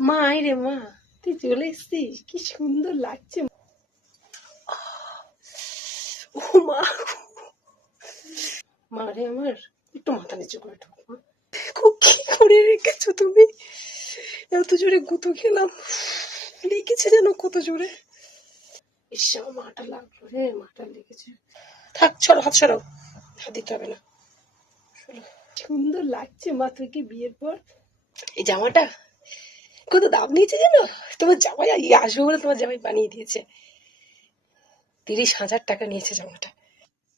মা আয় রে মা, তুই চলে এসছিস, কি সুন্দর লাগছে। ও মা, মা রে আমার, একটু মাথা নিচু করে ঢোক মা। দেখো কি করে রেখেছো তুমি, এত জোরে গুঁতো খেলাম, লেগেছে যেন কত জোরে। ইস আমার মাটা লাগলো রে, মাটা লেগেছে। থাক ছড়ো, হাত সরাও, হাত দিতে হবে না। সুন্দর লাগছে মা, তুই কি বিয়ের পর এই জামাটা কত দাম নিয়েছে জানো? তোমার জামাই আসবে বলে তোমার জামাই বানিয়ে দিয়েছে, 30,000 টাকা নিয়েছে জামাটা।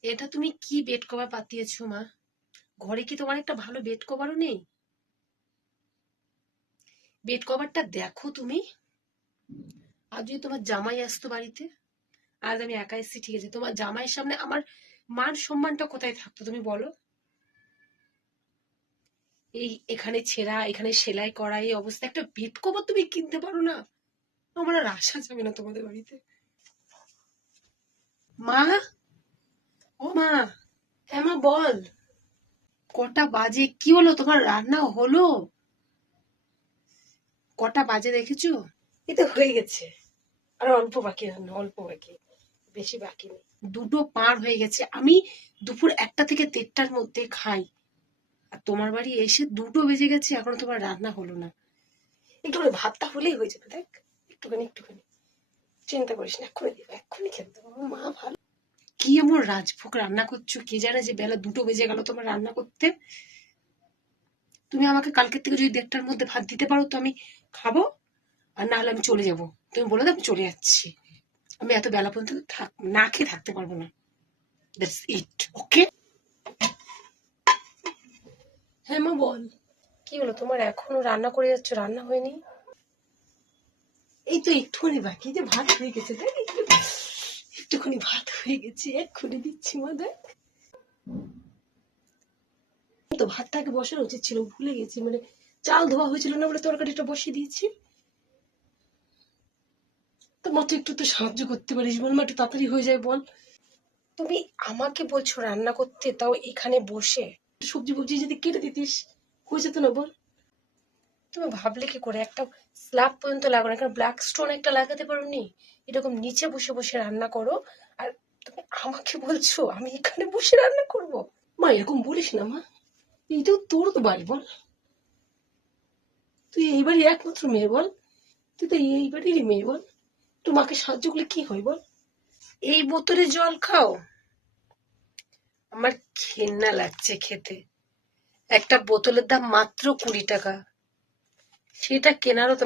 এটা তুমি কি বেড কভার পাতিয়েছো মা? ঘরে কি তোমার একটা ভালো বেড কভারও নেই? বেড কভারটা দেখো তুমি। আজ যদি তোমার জামাই আসতো বাড়িতে, আজ আমি একা এসেছি ঠিক আছে, তোমার জামাইয়ের সামনে আমার মান সম্মানটা কোথায় থাকতো তুমি বলো? এই এখানে ছেঁড়া, এখানে সেলাই করা এই অবস্থা, একটা বেড কভার তুমি কিনতে পারো না? আমার আর আসা যাবে না তোমাদের বাড়িতে। মা, ও মা, হ্যাঁ মা বল। কটা বাজে, কি হলো তোমার রান্না হলো? কটা বাজে দেখেছো? এই তো হয়ে গেছে, আর অল্প বাকি, রান্না অল্প বাকি, বেশি বাকি নেই। 2টো পার হয়ে গেছে, আমি দুপুর 1টা থেকে 1:30টার মধ্যে খাই, আর তোমার বাড়ি এসে 2টো বেজে গেছে, এখনো তোমার রান্না হলো না। একটুখানি ভাতটা হলেই হয়ে যাবে, দেখ একটুখানি একটুখানি, চিন্তা করিস না, এক্ষুনি দেবো, এক্ষুনি খেতে দেবো। আমার মা ভালো। কি এমন রাজভোগ রান্না করছো, কে জানে যে বেলা 2টো বেজে গেল তোমার রান্না করতে। তুমি আমাকে কালকের থেকে যদি 1:30টার মধ্যে ভাত দিতে পারো তো আমি খাবো, আর না হলে আমি চলে যাবো। তুমি বলে দাও আমি চলে যাচ্ছি, আমি এত বেলা পর্যন্ত না খেয়ে থাকতে পারবো না। দ্যাটস ইট, ওকে? হ্যাঁ মা বল। কি হলো তোমার, এখনো রান্না করে যাচ্ছ, রান্না হয়নি? এই তো একটুখানি বাকি, যে ভাত হয়ে গেছে, দেখ একটুখানি ভাত হয়ে গেছে, এক্ষুনি দিচ্ছি মা, দেখ। তো ভাতটাকে বসানো উচিত ছিল, ভুলে গেছি, মানে চাল ধোয়া হয়েছিল না বলে তরকারিটা বসিয়ে দিয়েছি। তো মা তুই একটু তো সাহায্য করতে পারিস, বল মা, একটু তাড়াতাড়ি হয়ে যায় বল। তুমি আমাকে বলছো রান্না করতে, তাও এখানে বসে। সবজি ফবজি যদি কেটে দিতিস হয়ে যেত না বল? তুমি ভাবলে কি করে, একটা স্ল্যাব পর্যন্ত লাগানো, একটা ব্ল্যাক স্টোন একটা লাগাতে পারোনি? এরকম নিচে বসে বসে রান্না করো, আর তুমি আমাকে বলছো আমি এখানে বসে রান্না করব? মা এরকম বলিস না মা, এইটাও তোর তো বাড়ি বল, তুই এই বাড়ির একমাত্র মেয়ে বল, তুই তো এই বাড়িরই মেয়ে বল, তোর মাকে সাহায্য করলে কি হয় বল? এই বোতলে জল খাও? আমার ঘেন্না লাগছে খেতে। একটা বোতলের দাম মাত্র 20 টাকা, সেটা কেনারও তো